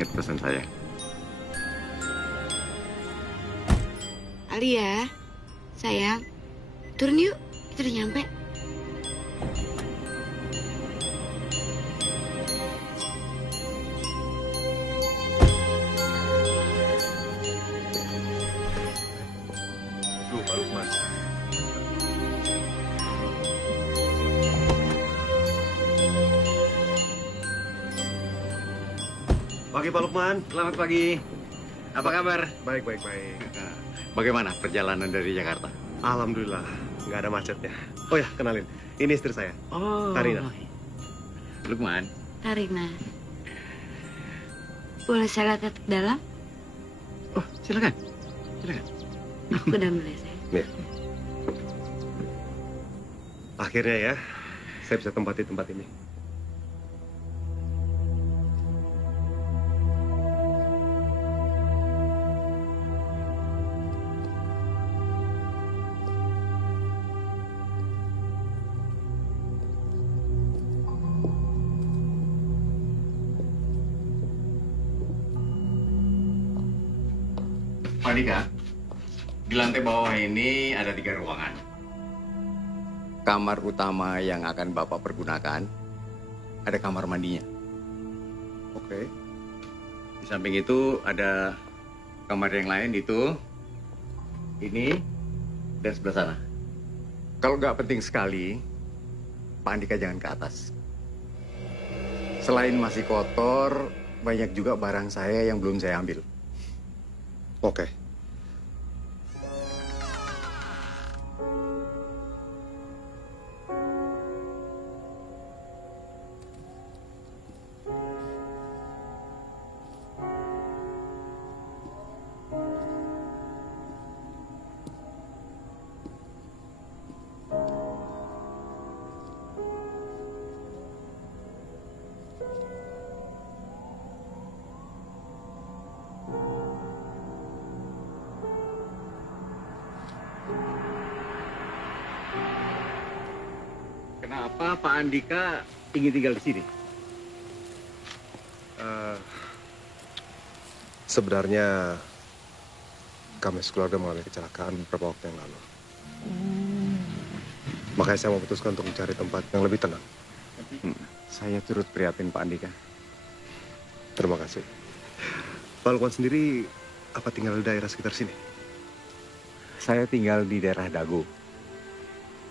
ingat pesan saya. Alia, sayang, turun yuk. Kita udah nyampe. Tuh, Pak Lukman. Pagi, Pak Lukman. Selamat pagi. Apa kabar? Baik, baik, baik. Bagaimana perjalanan dari Jakarta? Alhamdulillah, nggak ada macetnya. Oh ya, kenalin. Ini istri saya. Oh, Karina. Lukman. Karina. Boleh saya lihat ke dalam? Oh, silakan. Silakan. Aku ke dalam dulu ya, sayang. Nih. Akhirnya ya, saya bisa tempati tempat ini. Pak Dika, di lantai bawah ini ada 3 ruangan. Kamar utama yang akan Bapak pergunakan, ada kamar mandinya. Oke. Di samping itu ada kamar yang lain itu, ini, dan sebelah sana. Kalau nggak penting sekali, Pak Andika jangan ke atas. Selain masih kotor, banyak juga barang saya yang belum saya ambil. Oke. Kenapa Pak Andika ingin tinggal di sini? Sebenarnya kami sekeluarga mengalami kecelakaan beberapa waktu yang lalu. Makanya saya memutuskan untuk mencari tempat yang lebih tenang. Saya turut prihatin Pak Andika. Terima kasih. Pak Lukman sendiri apa tinggal di daerah sekitar sini? Saya tinggal di daerah Dago.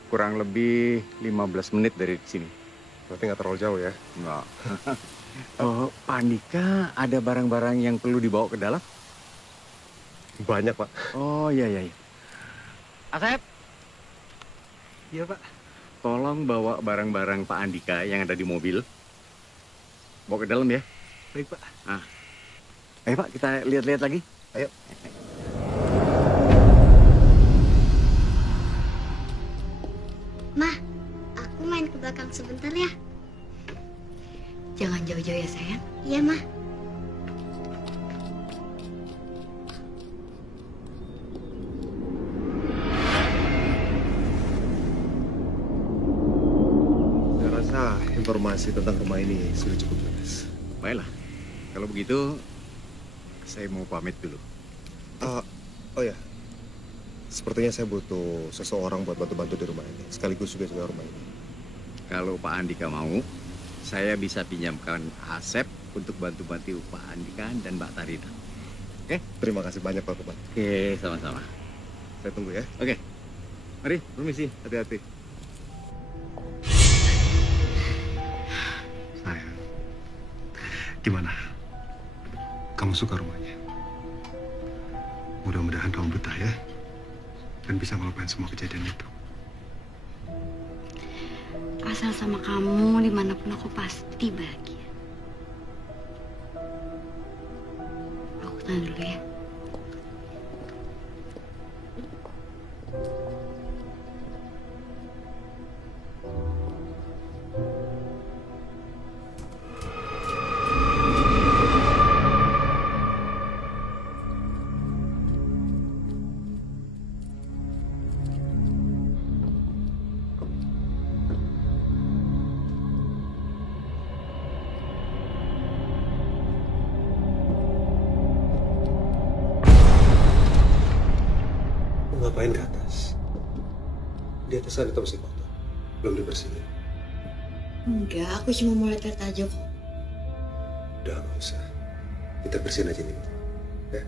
Kurang lebih 15 menit dari sini. Berarti nggak terlalu jauh ya? Enggak. Oh, Pak Andika ada barang-barang yang perlu dibawa ke dalam? Banyak, Pak. Oh, iya, iya. Asep, Iya, Pak. tolong bawa barang-barang Pak Andika yang ada di mobil. Bawa ke dalam ya. Baik, Pak. Ayo Pak, kita lihat-lihat lagi. Ayo. Ma, aku main ke belakang sebentar ya. Jangan jauh-jauh ya, sayang. Iya, Ma. Saya rasa informasi tentang rumah ini sudah cukup jelas. Baiklah, kalau begitu saya mau pamit dulu. Oh ya, sepertinya saya butuh seseorang buat bantu-bantu di rumah ini. Sekaligus juga jaga rumah ini. Kalau Pak Andika mau, saya bisa pinjamkan Asep untuk bantu-bantu Pak Andika dan Mbak Tarina. Oke? Terima kasih banyak, Pak Lukman. Oke, sama-sama. Saya tunggu ya. Oke, mari, permisi, hati-hati. Sayang, gimana? Kamu suka rumahnya? Mudah-mudahan kamu betah ya. Dan bisa melupain semua kejadian itu. Asal sama kamu, dimanapun aku pasti bahagia. Aku tenang dulu ya. ngapain ke atas? Di atas kan itu masih kotor, belum dibersihin. Enggak, aku cuma mau lihat aja kok. Udah nggak usah, kita bersihin aja nih. Ya.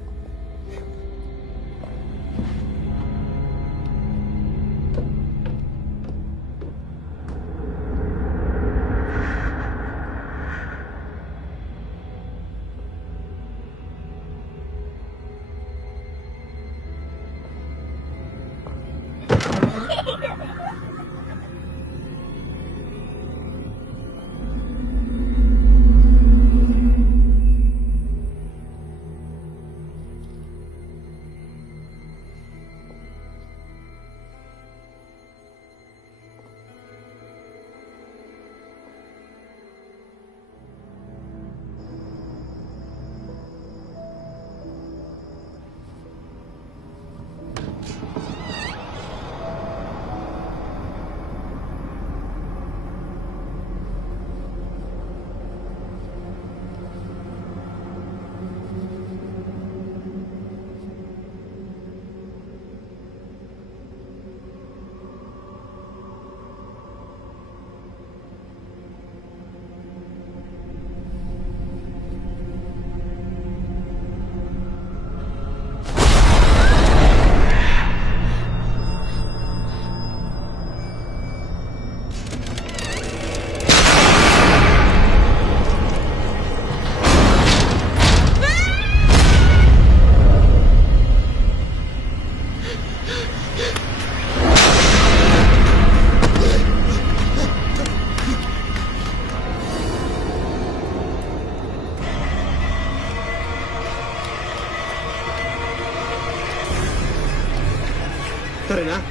Rena,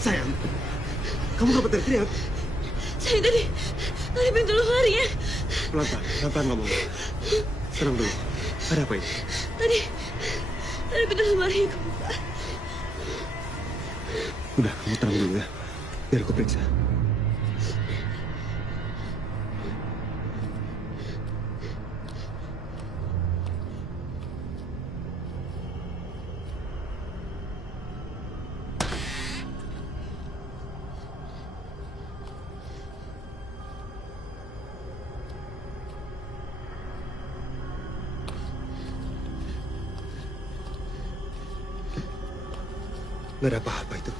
sayang, kamu nggak berteriak? Saya tadi pintu luar ya. Pelan-pelan ngomong. Tenang dulu. Ada apa ini? Tadi pintu luar itu. Udah, kamu tenang dulu ya. Biar aku periksa. Nggak ada apa-apa itu.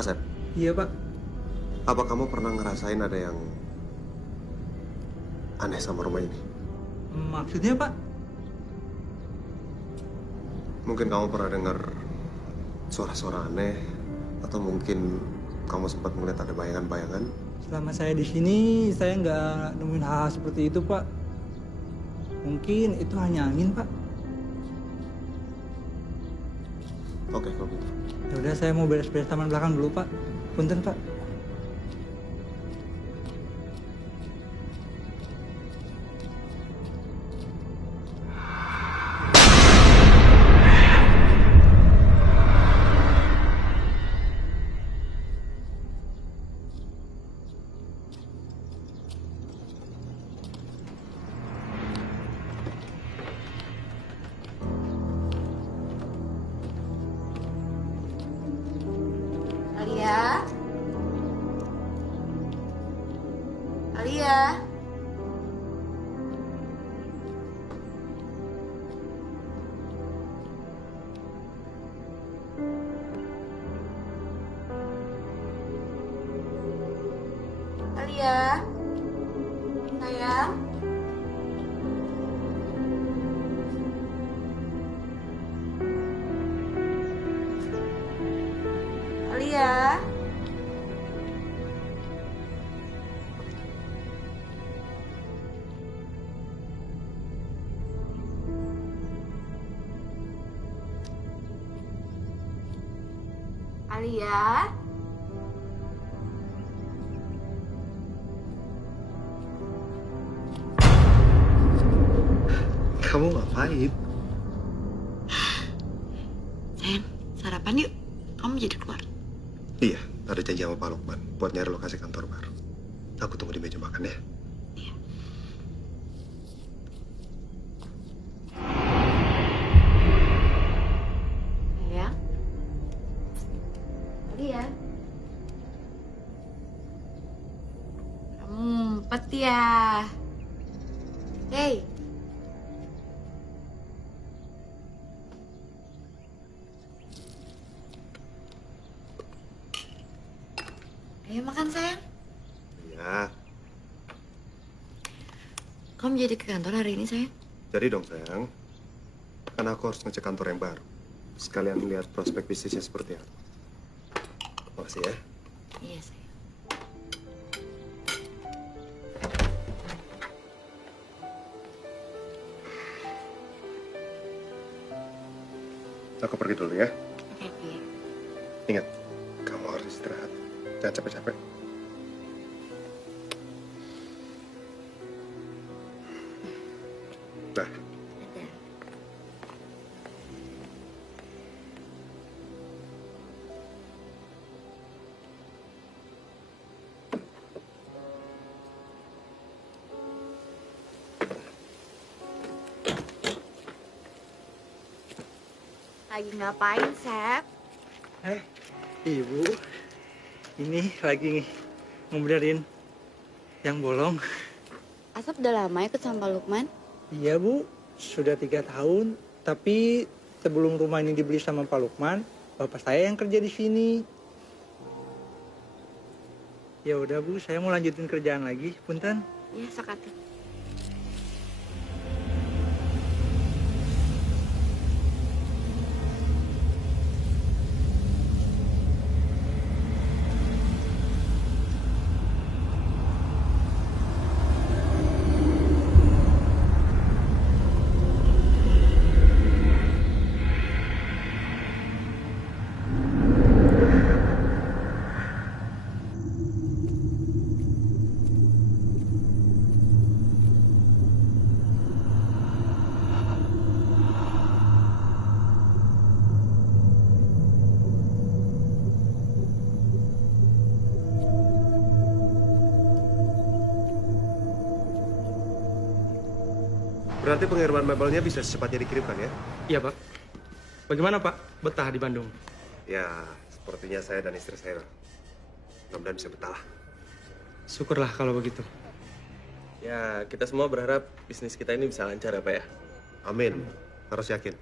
Asep. Iya, Pak. Apa kamu pernah ngerasain ada yang aneh sama rumah ini? Maksudnya, Pak? Mungkin kamu pernah dengar suara-suara aneh, atau mungkin kamu sempat melihat ada bayangan-bayangan? Selama saya di sini, saya nggak nemuin hal seperti itu, Pak. Mungkin itu hanya angin, Pak. Oke, kalau gitu. Ya udah, saya mau beres-beres taman belakang dulu, Pak. Punten, Pak. ya. Alia. Kamu ngapain? Sayang, sarapan yuk. Kamu jadi keluar. Iya, ada janji sama Pak Lukman buat nyari lokasi kantor baru. Aku tunggu di meja makan ya. Iya. Sayang. Alia. Kamu ngumpet ya? Hey. Ayo makan sayang. Iya, Kamu jadi ke kantor hari ini sayang? jadi dong sayang. Kan aku harus ngecek kantor yang baru. Sekalian lihat prospek bisnisnya seperti apa. Makasih ya. Iya sayang. Aku pergi dulu ya. Oke, Pi. Ingat, kamu harus istirahat. Jangan capek-capek. Nah, Dadah. Lagi ngapain, Sep? Ibu, ini lagi ngebenerin yang bolong. Asap udah lama ikut sama Pak Lukman? Iya Bu, sudah 3 tahun. Tapi sebelum rumah ini dibeli sama Pak Lukman, bapak saya yang kerja di sini. Ya udah Bu, saya mau lanjutin kerjaan lagi. Punten. Iya, sok atuh. berarti pengiriman mebelnya bisa secepatnya dikirimkan ya? Iya, Pak. Bagaimana, Pak? Betah di Bandung? Ya, sepertinya saya dan istri saya mudah-mudahan bisa betah. Syukurlah kalau begitu. Ya, kita semua berharap bisnis kita ini bisa lancar ya, Pak ya. Amin. Harus yakin.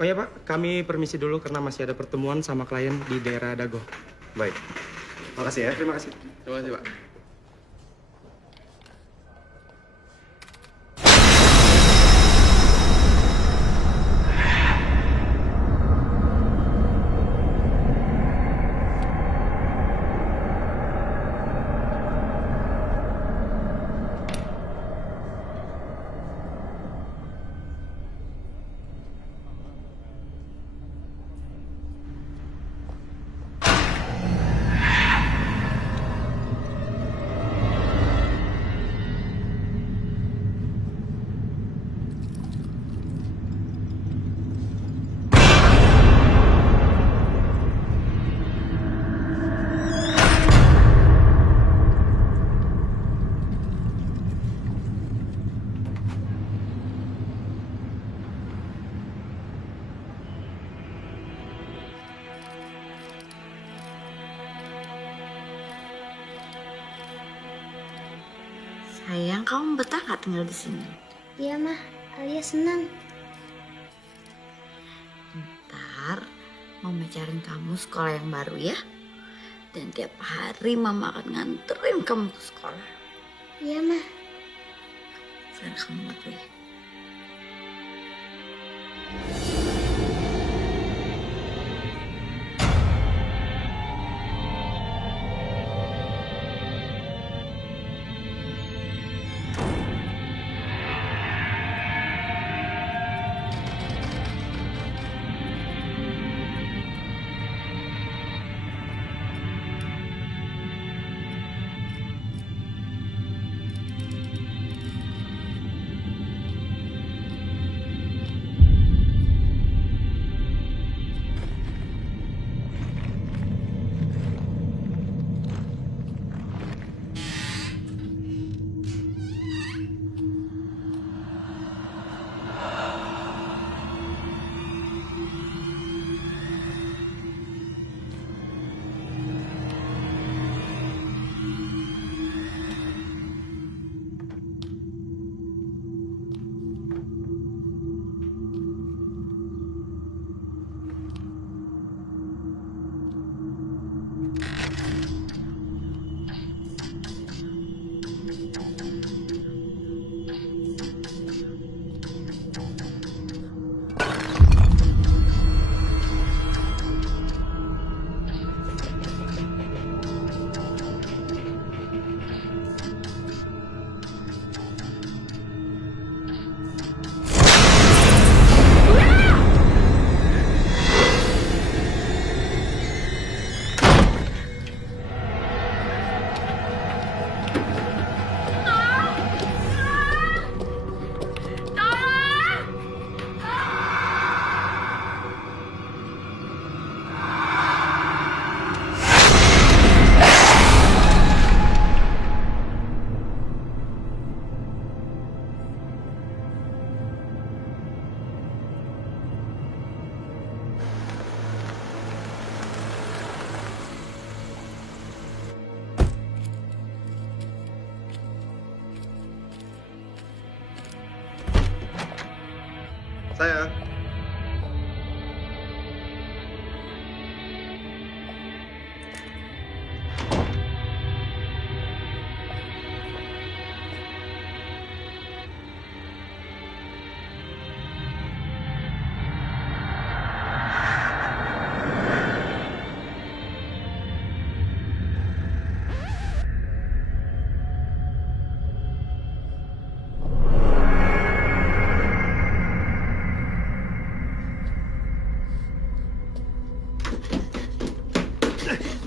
Oh ya, Pak. Kami permisi dulu karena masih ada pertemuan sama klien di daerah Dago. Baik. Makasih ya. Terima kasih. Terima kasih, Pak. Sayang, kamu betah nggak tinggal di sini? Iya mah, Alia senang. Ntar Mama cariin kamu sekolah yang baru ya. Dan tiap hari Mama akan nganterin kamu ke sekolah. Iya mah. Sekarang kamu nggak boleh.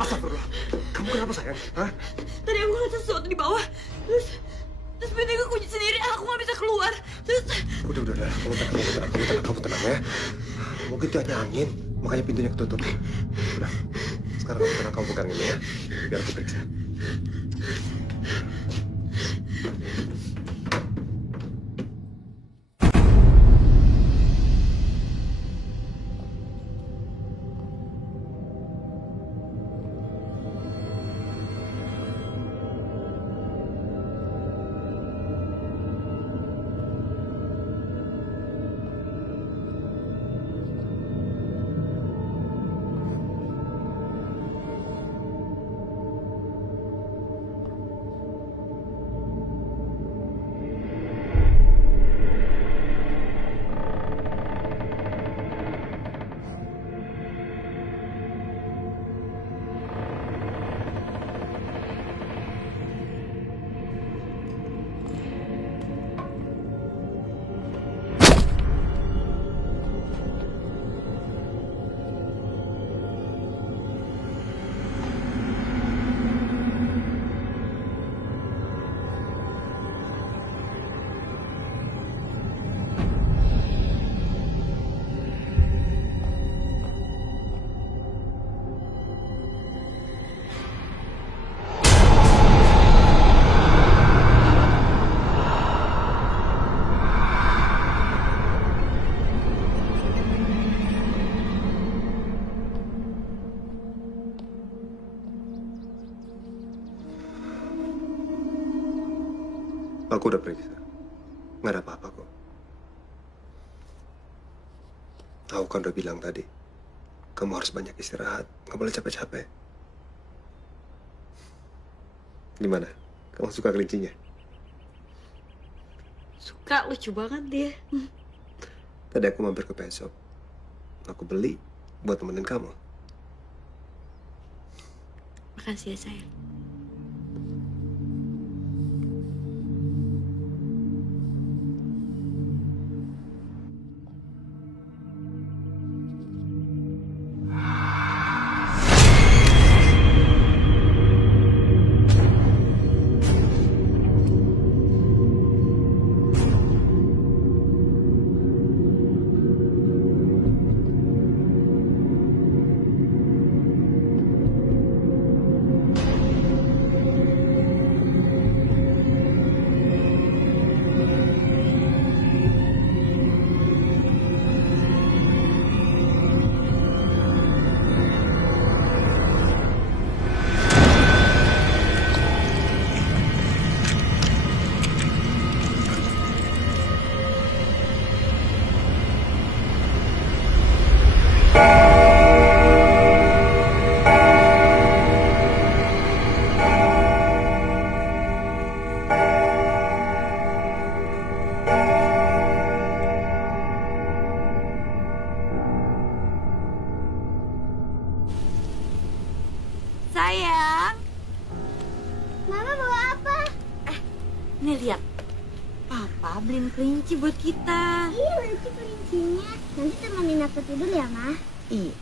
Astagfirullah. Kamu kenapa sayang? Hah? Tadi aku ngeliat sesuatu di bawah. Terus pintunya kunci sendiri, aku nggak bisa keluar. Terus Udah. Kamu tenang ya. Mungkin itu hanya angin, makanya pintunya ketutup. Udah. Sekarang kamu tenang, kamu pegang ini ya. Biar aku periksa. Aku udah periksa. Nggak ada apa-apa kok. Aku kan udah bilang tadi, kamu harus banyak istirahat. Nggak boleh capek-capek. Gimana? Kamu suka kelincinya? suka, lucu banget dia. Tadi aku mampir ke pet shop. Aku beli buat temenin kamu. Makasih ya sayang. Sayang, Mama bawa apa? nih lihat. Papa beliin kelinci buat kita. Iya, lucu kelincinya. Nanti temenin aku tidur ya, Ma? Iya.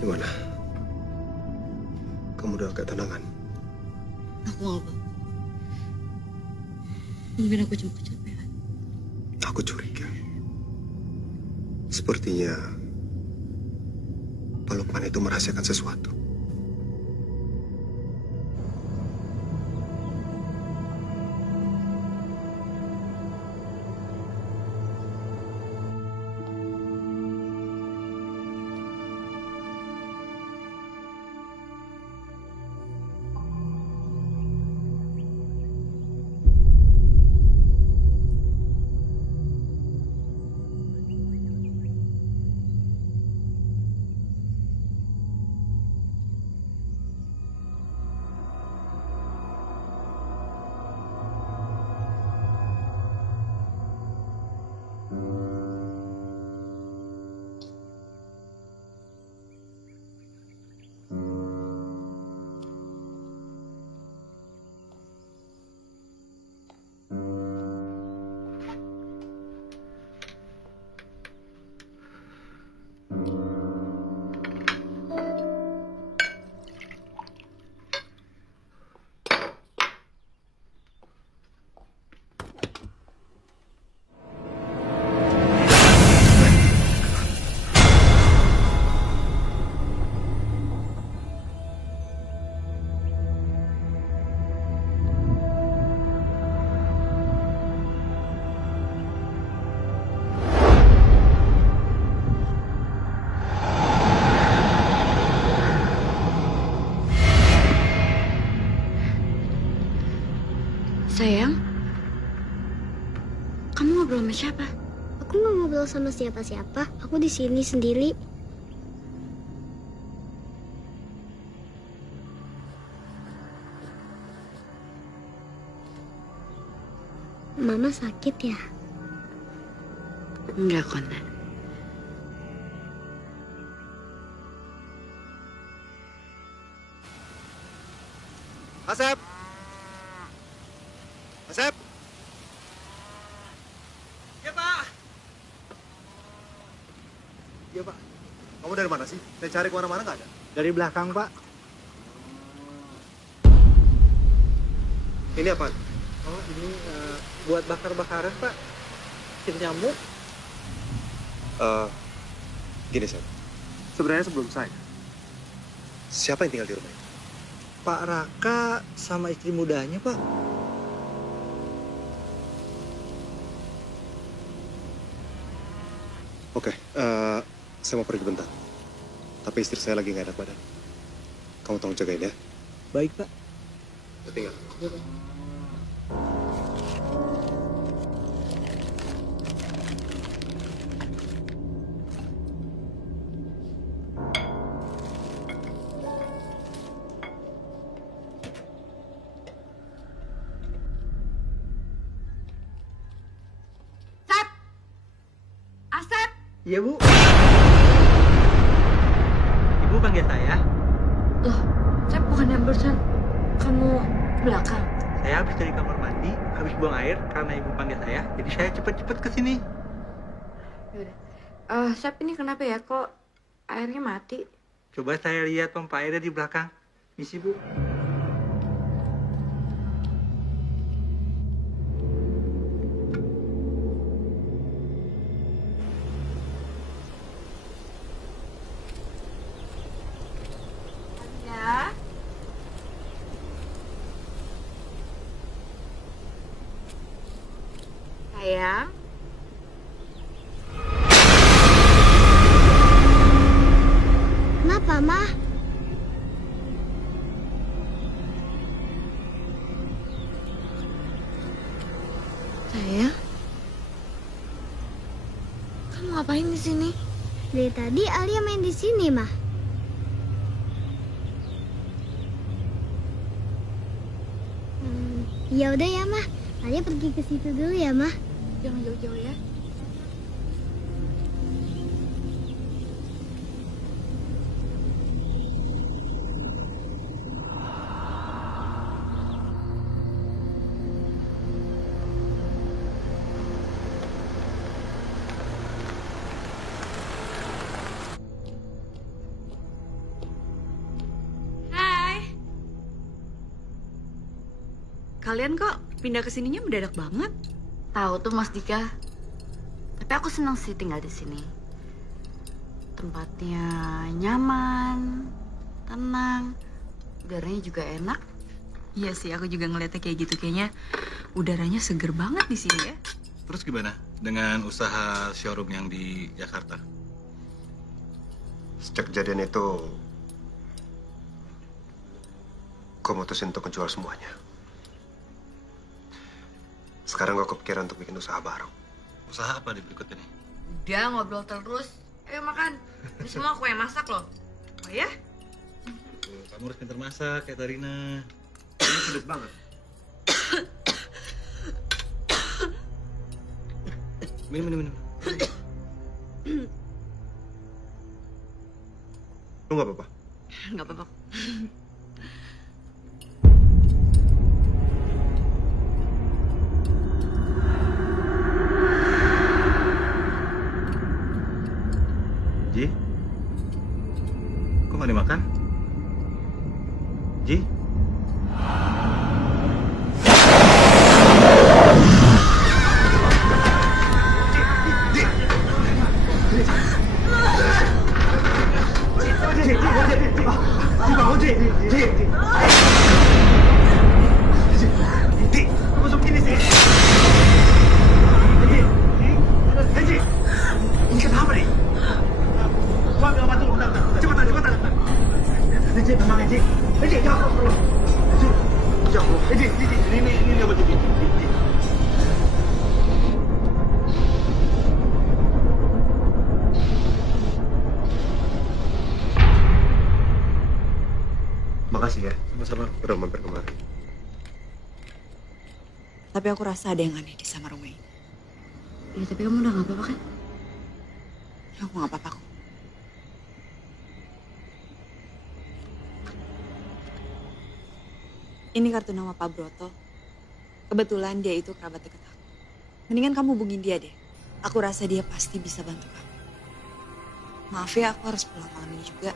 Gimana? Kamu udah agak tenangan? Aku nggak apa. Mungkin aku cuma kecapean. Aku curiga. Sepertinya Pak Lukman itu merahasiakan sesuatu. Sayang, kamu ngobrol sama siapa? Aku nggak ngobrol sama siapa-siapa. Aku di sini sendiri. Mama sakit ya? Enggak kok, Nak. Asep! Asep! Ya, Pak. Iya, Pak. Kamu dari mana sih? Saya cari kemana-mana nggak ada. Dari belakang, Pak. Ini apa? Oh, ini buat bakar-bakaran, Pak. Kir nyamuk. Gini, Sep. Sebenarnya sebelum saya, siapa yang tinggal di rumah ini? Pak Raka sama istri mudanya, Pak. Oke, saya mau pergi bentar. Tapi istri saya lagi nggak enak badan. Kamu tolong jagain ya. Baik, Pak. Saya tinggal. Asep! Iya, Bu. Ibu panggil saya. Loh, saya bukannya barusan kamu ke belakang. Saya habis dari kamar mandi, habis buang air karena ibu panggil saya. Jadi saya cepet-cepet ke sini. Yaudah. Sep, ini kenapa ya kok airnya mati? Coba saya lihat pompa airnya di belakang. Misi, Bu. Ya. Sayang. Kenapa, Ma? Sayang. Kamu ngapain di sini? Dari tadi Alia main di sini, Ma. Ya udah ya, Ma. Alia pergi ke situ dulu ya, Ma. Jangan jauh-jauh ya. Kalian kok pindah ke sininya mendadak banget? Tahu tuh Mas Dika. Tapi aku senang sih tinggal di sini. Tempatnya nyaman, tenang, udaranya juga enak. Iya sih, aku juga ngeliatnya kayak gitu. Kayaknya udaranya seger banget di sini ya. Terus gimana dengan usaha showroom yang di Jakarta? Sejak kejadian itu, gue mutusin untuk menjual semuanya. Sekarang gue kepikiran untuk bikin usaha baru. Usaha apa di berikut ini? Udah ngobrol terus. Ayo makan. Ini semua aku yang masak loh. Oh ya? Tuh, kamu harus pintar masak kayak Tarina. Ini pedes banget. Minum. Lu nggak apa-apa? Nggak apa-apa. Ji? Kok nggak dimakan? Ji? Makasih ya, Sama-sama. udah mampir kemari. Tapi aku rasa ada yang aneh di sama rumah ini. Iya, tapi kamu udah nggak apa-apa kan? Aku nggak apa-apa kok. Ini kartu nama Pak Broto. Kebetulan dia itu kerabat dekat aku. Mendingan kamu hubungin dia deh. Aku rasa dia pasti bisa bantu kamu. Maaf ya, aku harus pulang malam ini juga.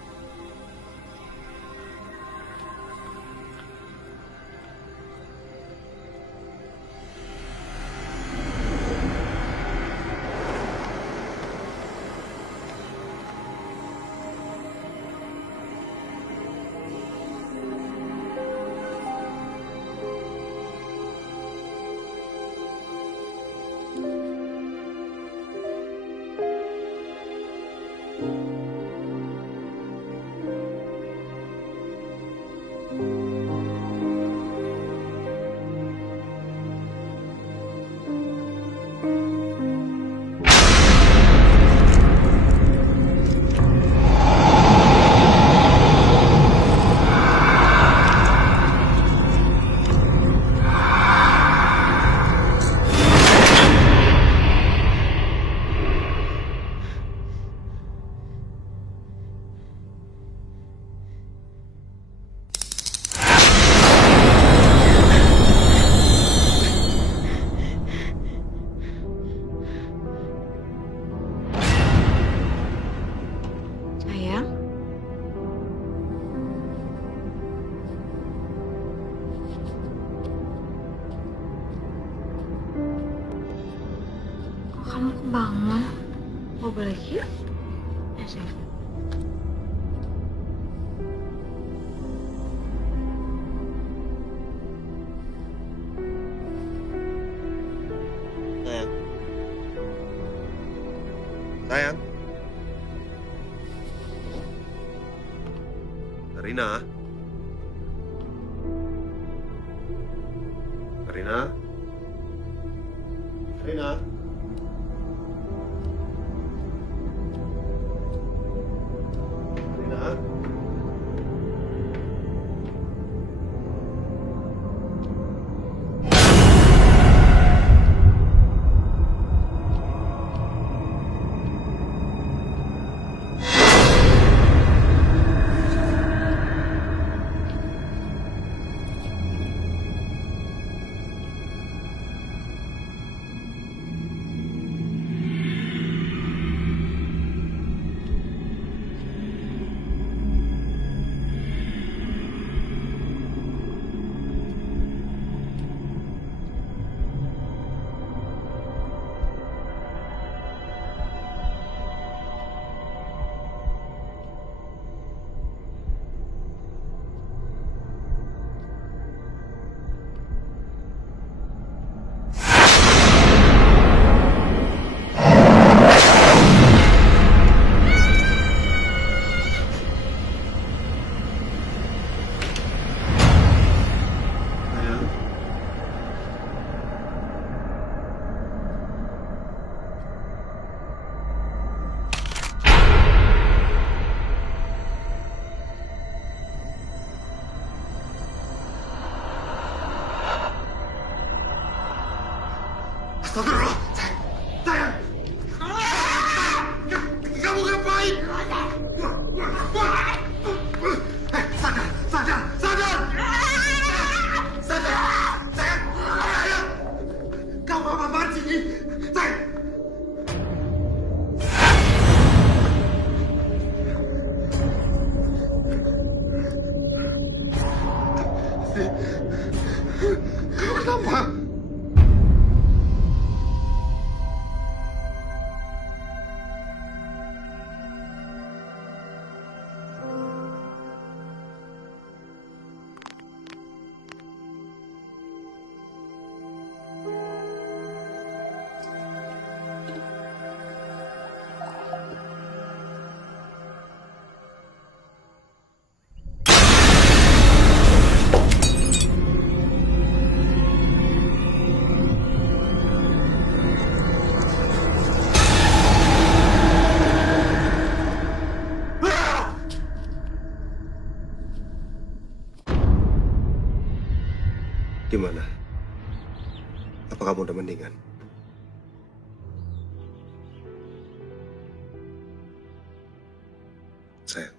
Sayang. Kok kamu kebangun? Mau balik yuk? Ya, sayang. Sayang. Sayang. Rina. Rina. Rina. Rina. Gimana? Apa kamu udah mendingan? Sayang,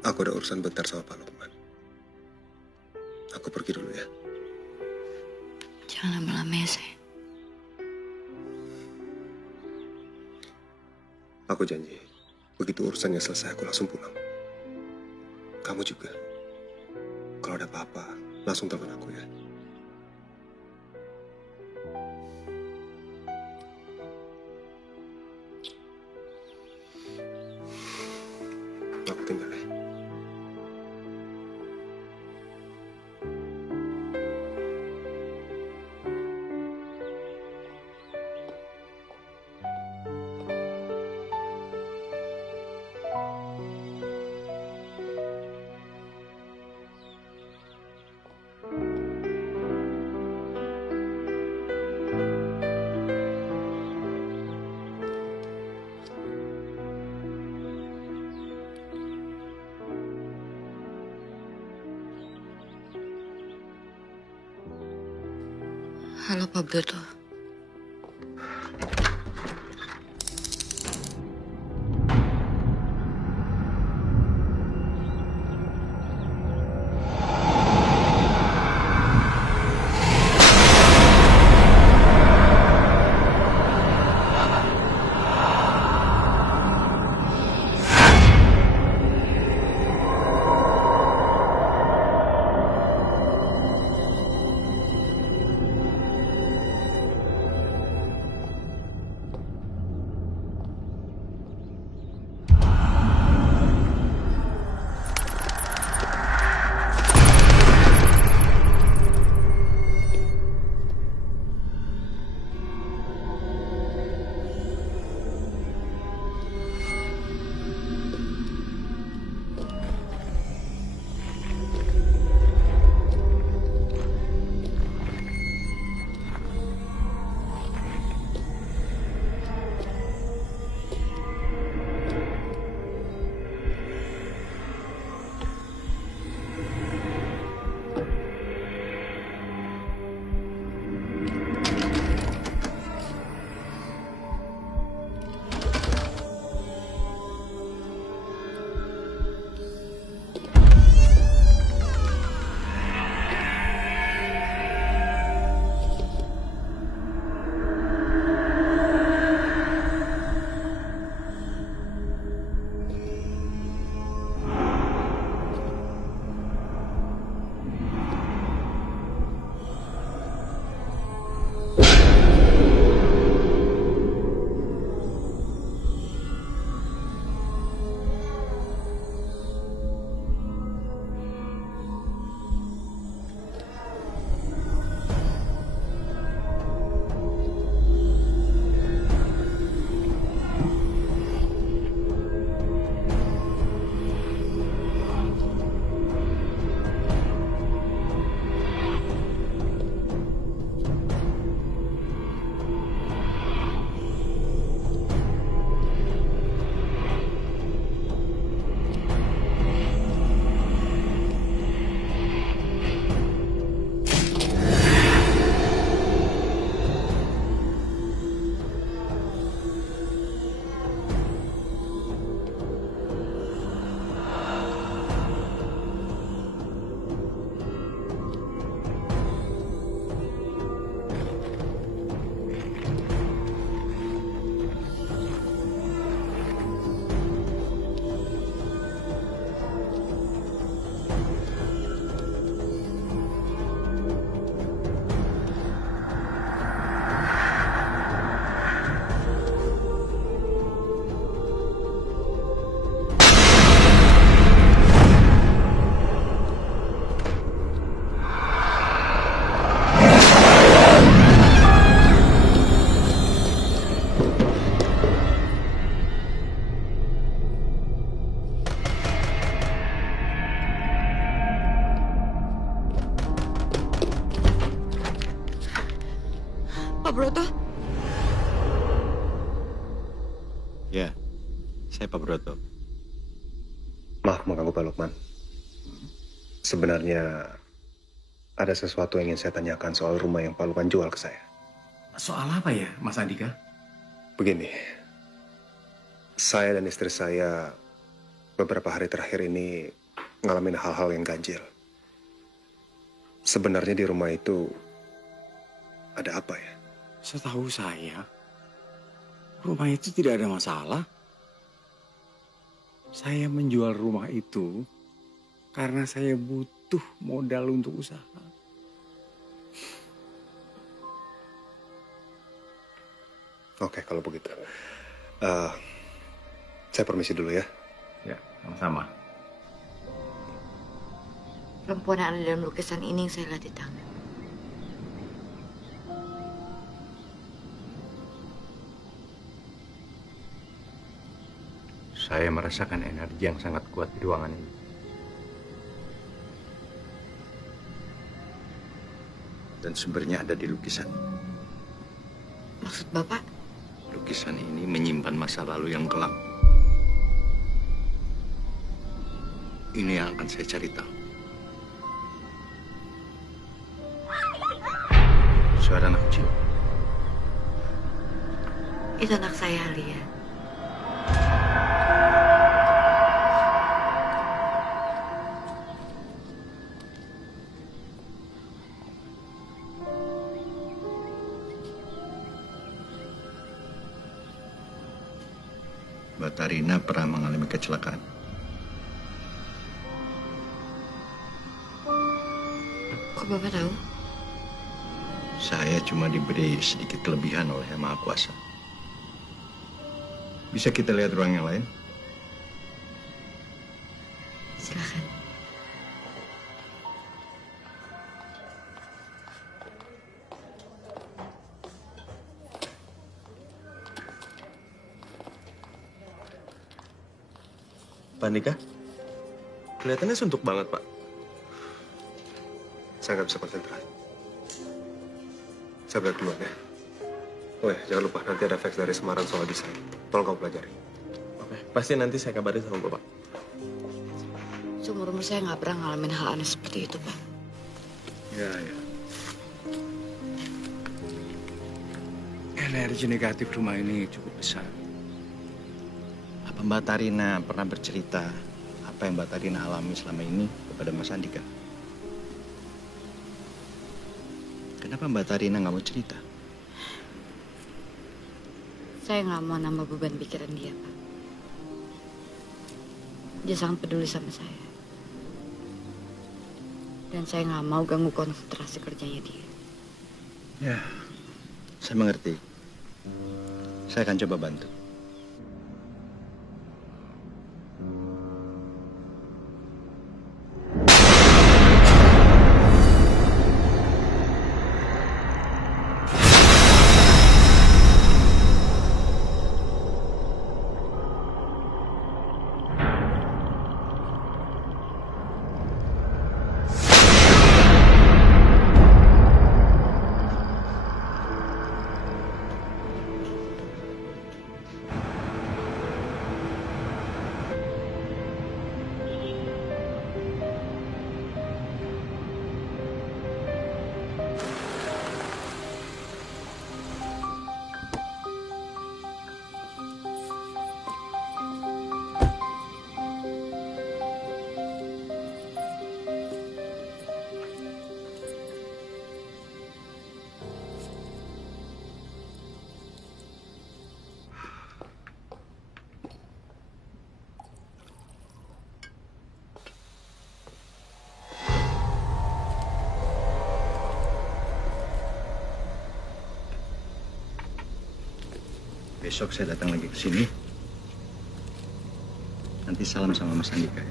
aku ada urusan bentar sama Pak Lukman. Aku pergi dulu ya. Jangan lama-lama ya, sayang. Aku janji, begitu urusannya selesai aku langsung pulang. Kamu juga. Kalau ada apa-apa, langsung telepon aku ya. Aku tinggal ya. Halo Pak Broto. Pak Broto? Ya, saya Pak Broto. Maaf mengganggu Pak Lukman. Sebenarnya ada sesuatu yang ingin saya tanyakan soal rumah yang Pak Lukman jual ke saya. Soal apa ya, Mas Andika? Begini, saya dan istri saya beberapa hari terakhir ini ngalamin hal-hal yang ganjil. Sebenarnya di rumah itu ada apa ya? Setahu saya, rumah itu tidak ada masalah. Saya menjual rumah itu karena saya butuh modal untuk usaha. Oke, kalau begitu. Saya permisi dulu ya. Ya, sama-sama. Perempuan yang ada dalam lukisan ini yang saya lihat di tangan. Saya merasakan energi yang sangat kuat di ruangan ini. Dan sumbernya ada di lukisan. Maksud Bapak? Lukisan ini menyimpan masa lalu yang kelam. Ini yang akan saya cari tahu. Suara anak kecil. Itu anak saya, Alia. Mbak Tarina pernah mengalami kecelakaan. Kok Bapak tahu? Saya cuma diberi sedikit kelebihan oleh Yang Maha Kuasa. Bisa kita lihat ruang yang lain? Silakan. Pak Andika, kelihatannya suntuk banget, Pak. Saya nggak bisa konsentrasi. Saya balik duluan ya. Oh ya, jangan lupa nanti ada fax dari Semarang soal desain. Tolong kamu pelajari. Oke, pasti nanti saya kabarin sama Bapak. Seumur umur saya nggak pernah ngalamin hal aneh seperti itu, Pak. Ya. Energi negatif rumah ini cukup besar. Apa Mbak Tarina pernah bercerita apa yang Mbak Tarina alami selama ini kepada Mas Andika? Kenapa Mbak Tarina nggak mau cerita? Saya nggak mau nambah beban pikiran dia, Pak. Dia sangat peduli sama saya. Dan saya nggak mau ganggu konsentrasi kerjanya dia. Ya, saya mengerti. Saya akan coba bantu. Besok saya datang lagi ke sini. Nanti salam sama Mas Andika.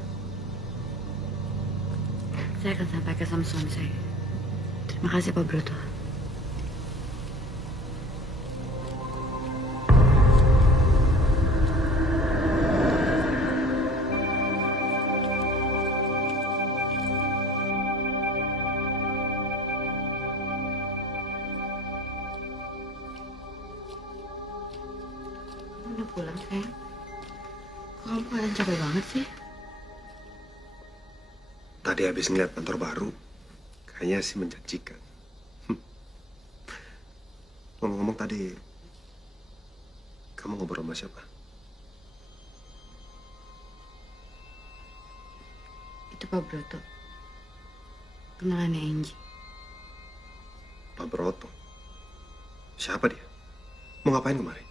Saya akan sampaikan sama suami saya. Terima kasih, Pak Broto. Udah pulang, sayang. Kamu kelihatan capek banget sih. Tadi habis ngeliat kantor baru, Kayaknya sih menjanjikan. Ngomong-ngomong tadi, kamu ngobrol sama siapa? Itu Pak Broto. Kenalannya Angie. Pak Broto? Siapa dia? Mau ngapain kemarin?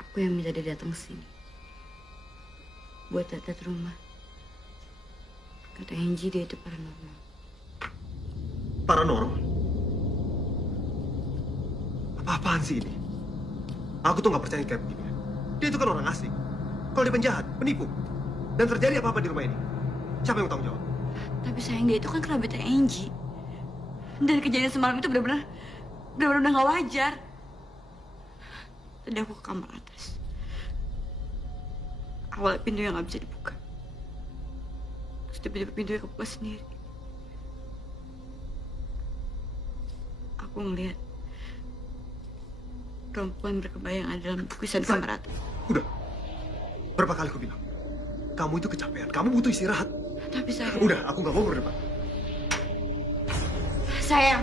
Aku yang minta dia datang ke sini. Buat lihat rumah. Kata Angie dia itu paranormal. Paranormal? Apa-apaan sih ini? Aku tuh nggak percaya kayak begini. Dia itu kan orang asing. Kalau dia penjahat, penipu, dan terjadi apa-apa di rumah ini, siapa yang tanggung jawab? Tapi sayang dia itu kan kerabatnya Angie. Dan kejadian semalam itu benar-benar udah nggak wajar. Tadi aku ke kamar atas. Awalnya pintu yang nggak bisa dibuka. Terus tiba-tiba pintunya kebuka sendiri. Aku ngeliat perempuan berkebaya yang ada dalam lukisan kamar atas. Udah. Berapa kali aku bilang? Kamu itu kecapean. Kamu butuh istirahat. Tapi sayang... Udah, aku nggak mau berdebat. Sayang.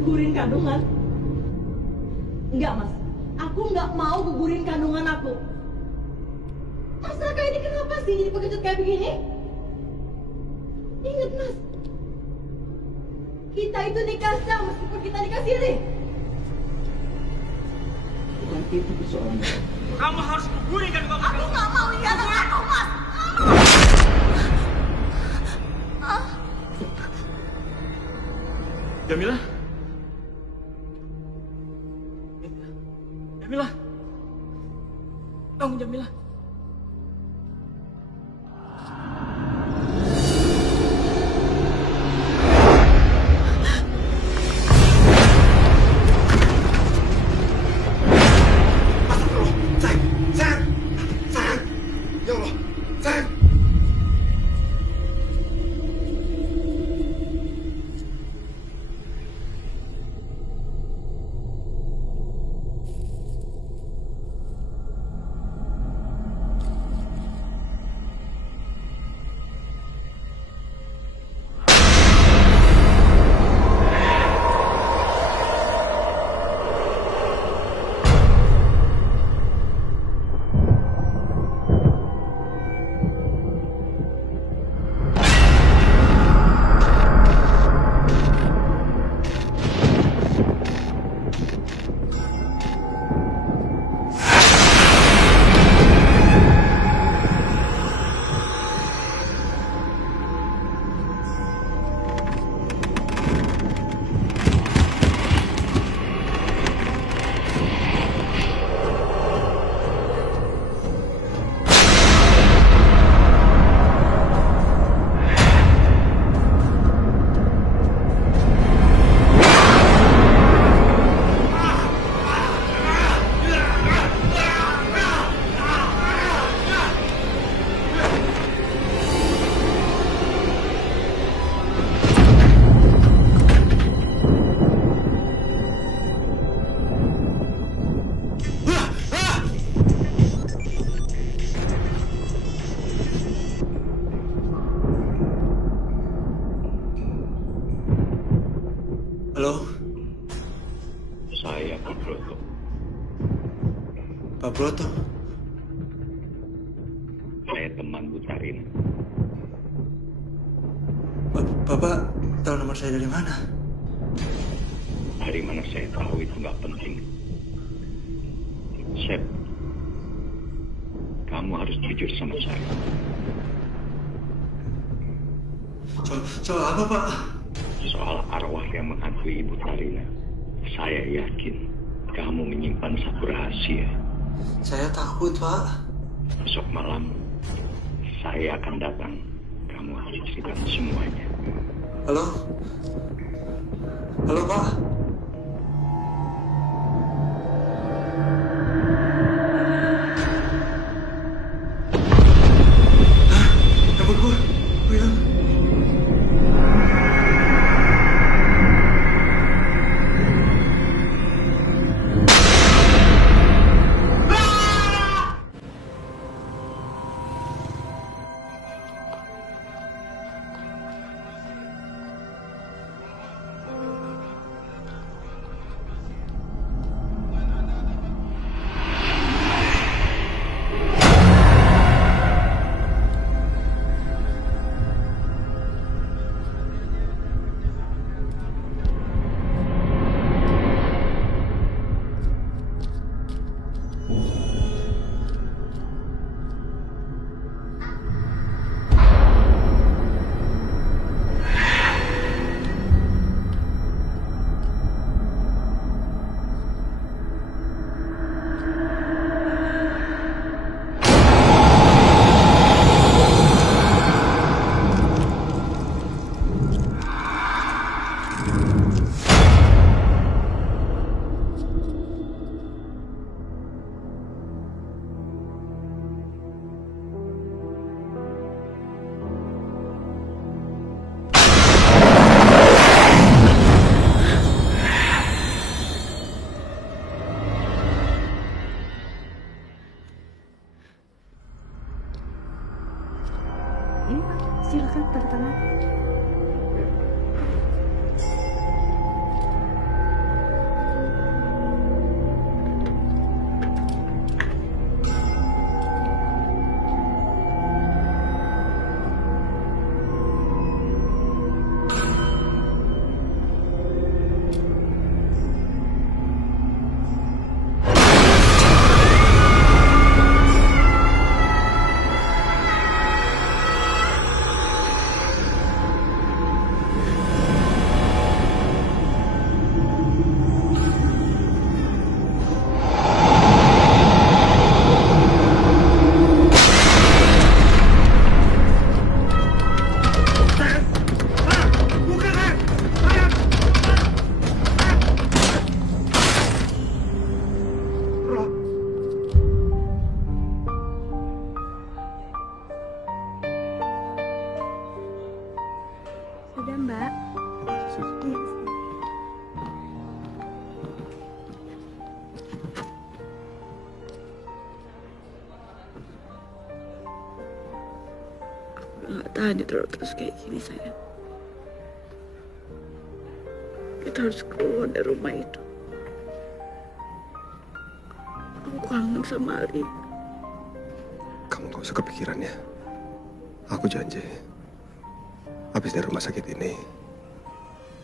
Gugurin kandungan? Enggak, Mas. Aku nggak mau gugurin kandungan aku. Mas Raka ini kenapa sih jadi pengecut kayak begini? Ingat, Mas. Kita itu nikah sah meskipun kita nikah siri. Bukan itu persoalannya. Kamu harus gugurin kandungan kamu. Aku nggak mau lihat aku, Mas. Jamila? Jamila? Bangun, Jamila. Halo, Saya Pak Broto. Pak Broto. Saya teman Bu Tarina. Bapak tahu nomor saya dari mana? Dari mana saya tahu itu nggak penting. Sep, kamu harus jujur sama saya. Soal apa, Pak? Soal arwah yang menghantui Ibu Tarina. Saya yakin kamu menyimpan satu rahasia. Saya takut, Pak. Besok malam, saya akan datang. Kamu harus ceritakan semuanya. Halo? Halo, Pak? Handphone gue hilang. Ini Pak, silakan tanda tangan. Sudah, Mbak. Iya. Nggak tahan terus kayak gini, sayang. Kita harus keluar dari rumah itu. Aku kangen sama Ali. Kamu gak usah kepikiran ya. Aku janji, habis dari rumah sakit ini,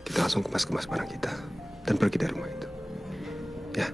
kita langsung kemas-kemas barang kita dan pergi dari rumah itu. Ya.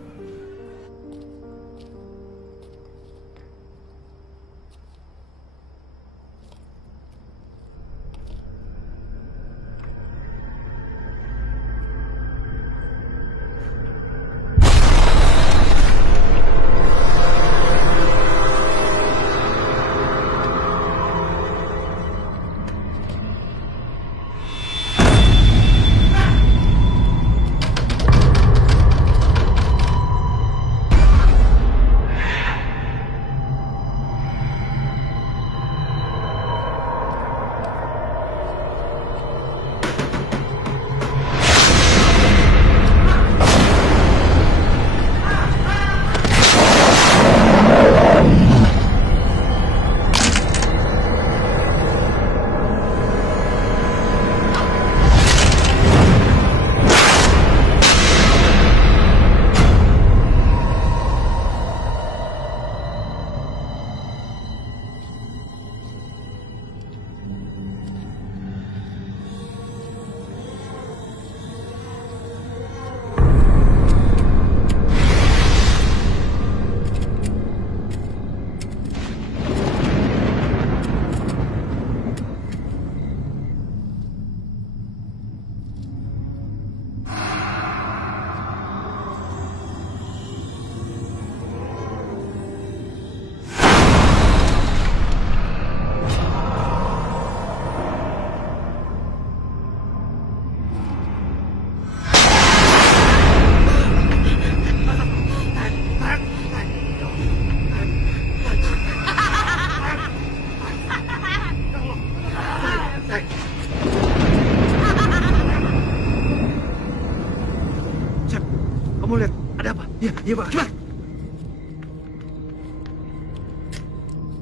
Iya, Pak. Cepat.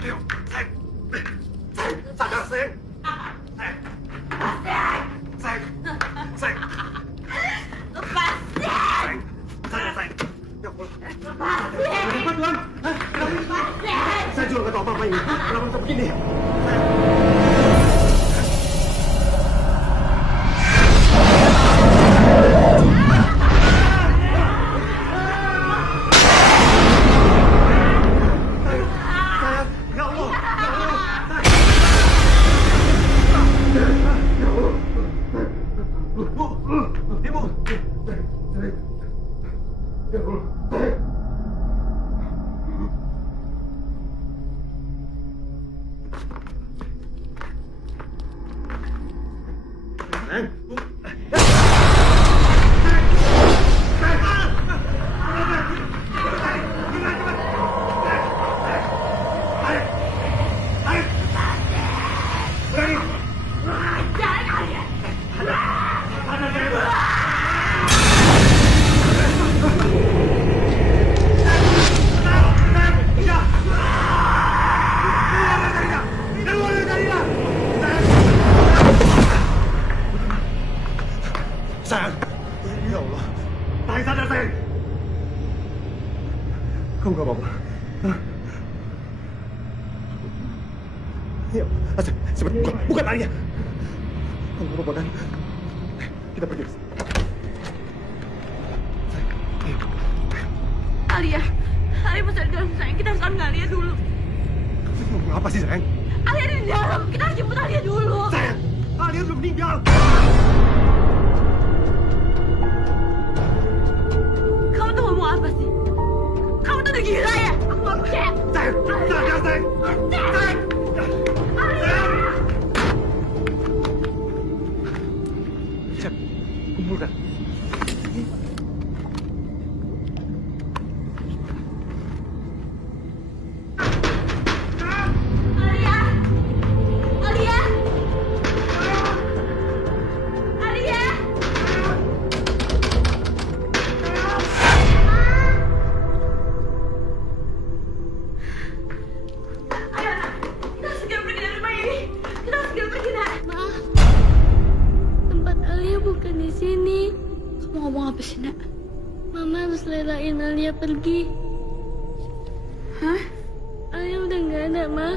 Ayo, Seng. Seng, sadar, Seng. Seng. Seng. Lepas. Seng. Sadar, Seng. Ya Allah. Kenapa, Tuan? Hah? Kenapa? Saya juga nggak tahu apa-apa ini. Kenapa bisa begini? Sayang, ya Allah, Sayang sadar, Sayang. Kamu gak apa-apa? Hah? Ya, cepat buka talinya. Kamu gak apa-apa kan? Kita pergi. Alia masih di dalam, sayang. Kita harus ambil Alia dulu. Kamu mau apa sih, Sayang? Alia ada di dalam. Kita harus jemput Alia dulu. Sayang, Alia belum meninggal. Kamu tuh ngomong apa sih? Kamu tuh udah gila ya? Aku gak percaya. Sayang, sadar, Sayang. Sayang. Sayang, kumpulkan. Pergi. Hah? Ayah udah nggak ada, Ma.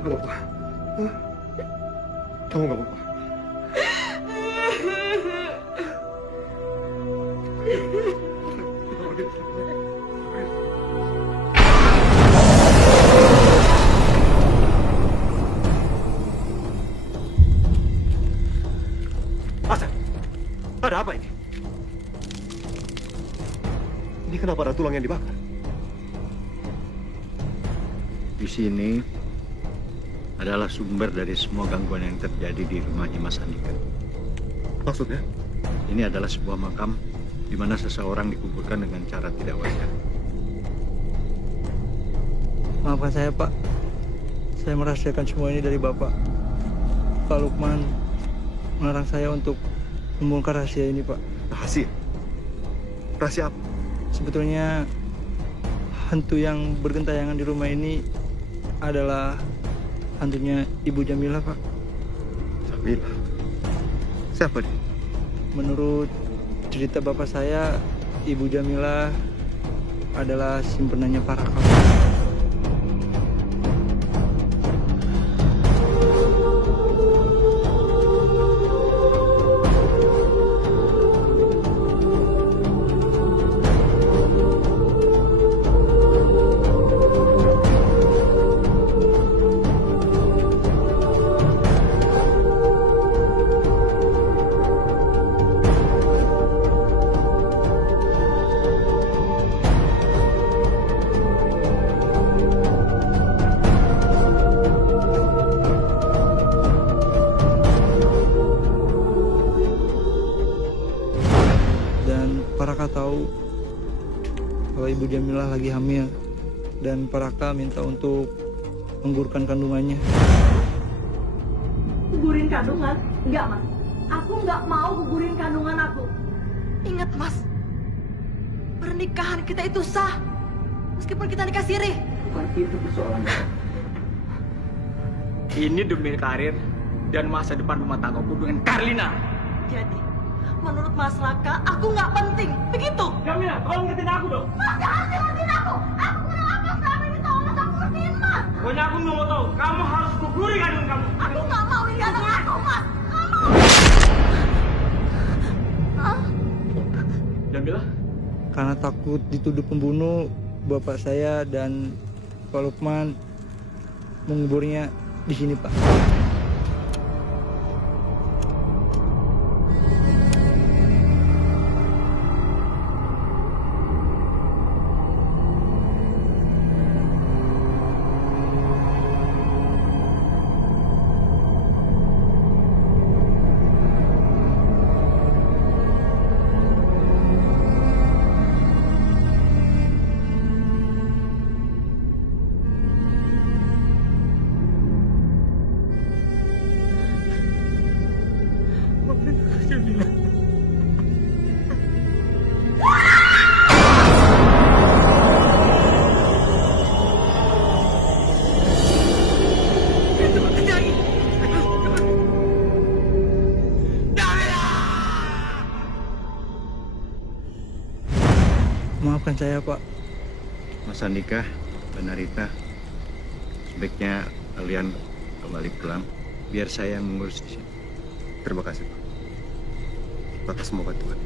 Gak apa-apa. Kamu gak apa-apa. Hasan, ada apa ini? Ini kenapa ada tulang yang dibakar? Di sini adalah sumber dari semua gangguan yang terjadi di rumahnya Mas Andika. Maksudnya? Ini adalah sebuah makam di mana seseorang dikuburkan dengan cara tidak wajar. Maafkan saya, Pak. Saya merahasiakan semua ini dari Bapak. Pak Lukman melarang saya untuk membongkar rahasia ini, Pak. Rahasia? Rahasia apa? Sebetulnya hantu yang bergentayangan di rumah ini adalah hantunya Ibu Jamila, Pak. Jamila? Siapa dia? Menurut cerita bapak saya, Ibu Jamila adalah simpenannya para kaum. Paraka tahu kalau Ibu Jamila lagi hamil dan Paraka minta untuk menggugurkan kandungannya. Gugurin kandungan? Enggak, Mas. Aku nggak mau gugurin kandungan aku. Ingat, Mas. Pernikahan kita itu sah. Meskipun kita nikah siri. Bukan itu persoalannya. Ini demi karir dan masa depan rumah tanggaku dengan Karlina. Jadi, menurut Mas Raka, aku nggak penting. Begitu? Jamila, tolong ngertiin aku dong. Mas, jangan ngertiin aku. Aku kurang apa selama ini tahu Mas, aku ngertiin Mas. Pokoknya aku nggak mau tahu. Kamu harus guguri kandungan kamu. Aku nggak mau ini anak aku, Mas. Nggak mau. Jamila? Karena takut dituduh pembunuh, bapak saya dan Pak Lukman menguburnya di sini, Pak. Maafkan saya, Pak. Mas Andika dan Narita, sebaiknya kalian kembali pulang, biar saya yang mengurus di sini. Terima kasih, Pak. Atas semua bantuan.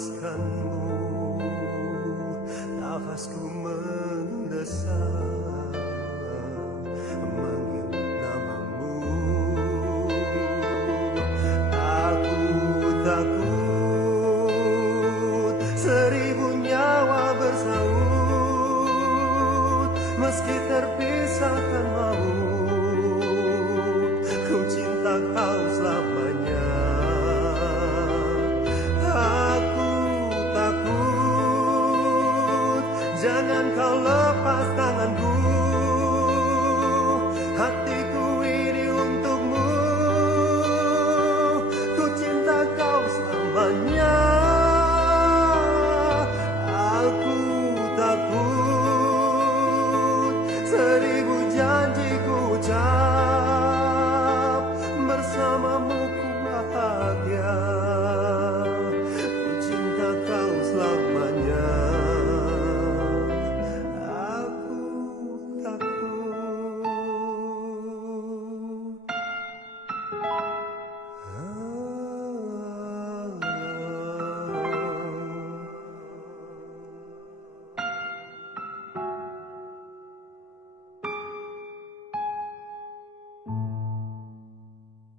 melepaskanmu, nafasku mendesak, memanggil namamu. Aku takut 1000 nyawa bersaut, meski terpisahkan maut, ku cinta kau selamanya. Aku takut, jangan kau lepaskan